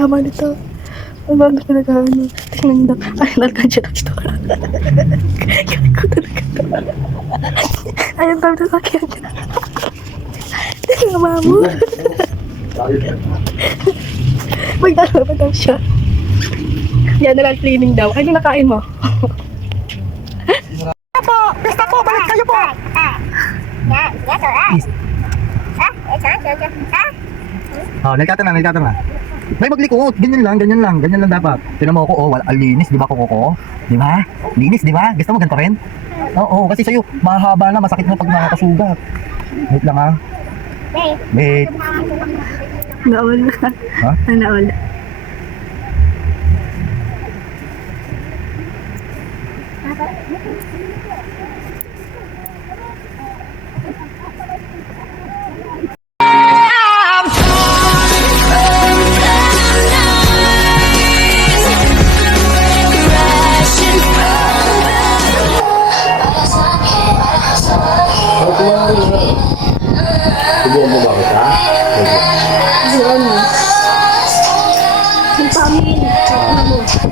tama nito. Ang bago ko nag-ano. Tingnan nyo. Ay, nalkansya na ito. Kaya ko talaga ito. Ayun, tayo na sakyan niya. Tingnan nga mamo. Mag-ano ba daw siya? General cleaning daw. Ano nakain mo? Po! Basta po! Balik kayo po! Nagkata na. May maglikot, ganyan lang dapat. Tinan mo ako, wala, linis, di ba ko? Di ba? Linis, di ba? Gusto mo ganito rin? Oo, kasi sa'yo, mahaba na, masakit mo pag nakakasugat. Wait lang ha. Wait. Naula. Ha? Naula. Subuhan mo ba kita?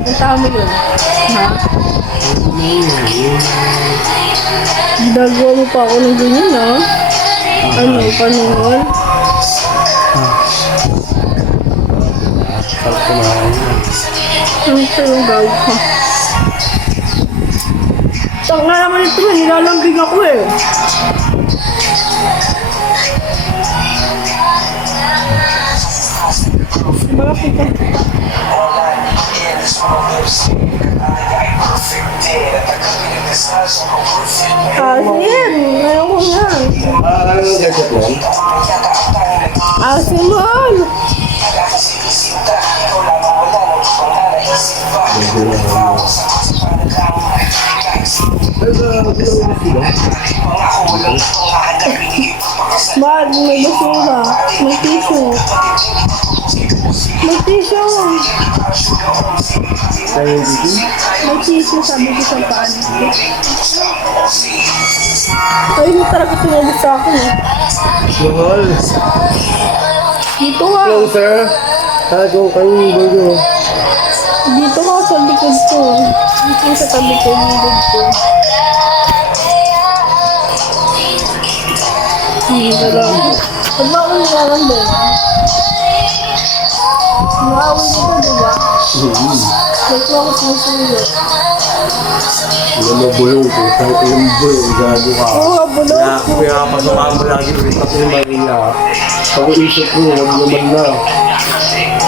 Punta mo yun. Ha? Ginagawa mo pa ako ng ganyan, ha? Ano, panunod? Sarap kumain na. Ano pa yung gawin ko? Tang na naman ito, nilalambing ako eh. Bakit ka? Asin! Ngayon ko nga. Ano yung gadget mo? Asin man! Bad, may basura. May tissue. May tissue. Kaya dito? May tissue, sabi ko sa paan. Ay, hindi talaga tumagos sa akin eh. Mahal. Dito nga. Closer. Tago kayo yung bago. Dito nga sa likod ko. Dito sa tabi ko yung likod ko. Hindi talaga. Pag ba ako nilalang din? Nakawin dito, diba? Ba't mo ako sinusulo? Hindi mo bulong. Kung saan yung bulong, gado ka. Oo, bulong. Kaya pasamahan mo lagi ulit pati yung Manila. Pag-uisip ko, wag naman na.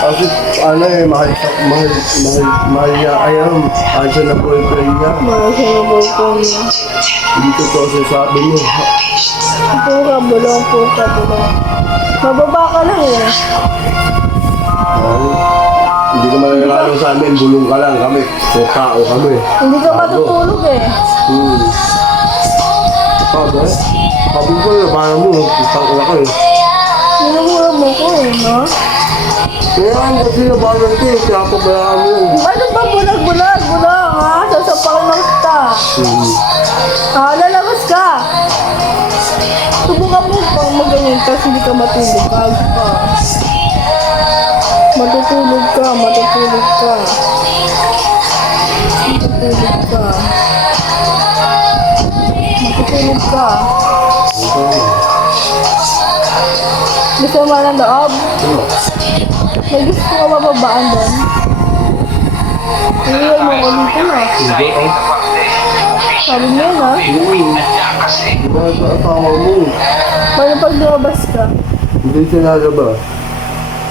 Kasi ano eh, mahal niya ayam. Andiyan na boyfriend niya. Mahal siya na boyfriend niya. Hindi totoo siya sabi niya. Pura, bulong. Mababa ka lang eh. Hindi ko malalaman sa amin, bulong ka lang kami. O tao kami. Hindi ka matutulog eh. Sabi? Sabi ko na, paano mo? Isang ko eh. Minumura mo ko eh, no? Kaya ang kasi nabanan ko eh, kaya pabayaan mo yun. Ano ba bulag ha? Sasapakin ng kita. Lalabas ka. Subukan mo pang maganyan kasi hindi ka matulog. Bago ka. Matutulog ka. Gusto mo ng loob? May gusto ka mababaan doon? Iiwan mo ko dito na. Hindi eh. Sabi mo yun ha? Di ba sa asawa mo? Paano pag lumabas ka? Hindi sinalaba.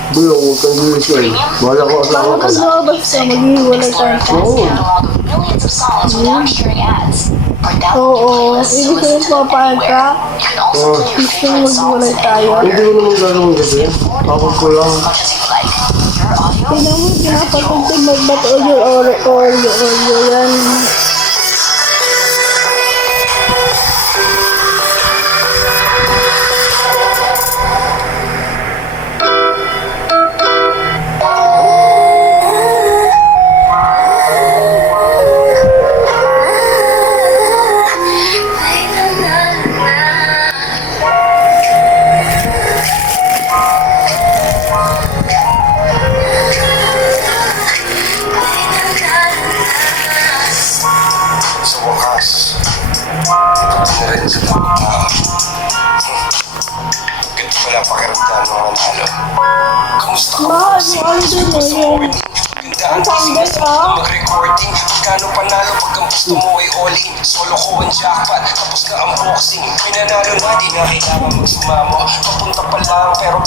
Bulong, huwag kang gulisyon. Wala ko asawa Paano ko. pag lumabas ka? Maghihiwalay tayo. Oo. Oo. Ibig sabihin papayag ka? Gusto mo maghiwalay tayo? Hindi ko naman gagawin kasi. Tapos ko lang. Tignan mo, pinapatugtog magbato oryo yan. Ano rin sa tawag tao. Ganito pala pakiramdam ng manalo. Kamusta ka? Mahal mo ang din eh. Ang business mo mag-recording. Magkano panalo pag ang gusto mo ay all-in. Solo ko ang jackpot, tapos na unboxing. May nanalo na, di na kailangan magsumamo. Papunta pa lang pero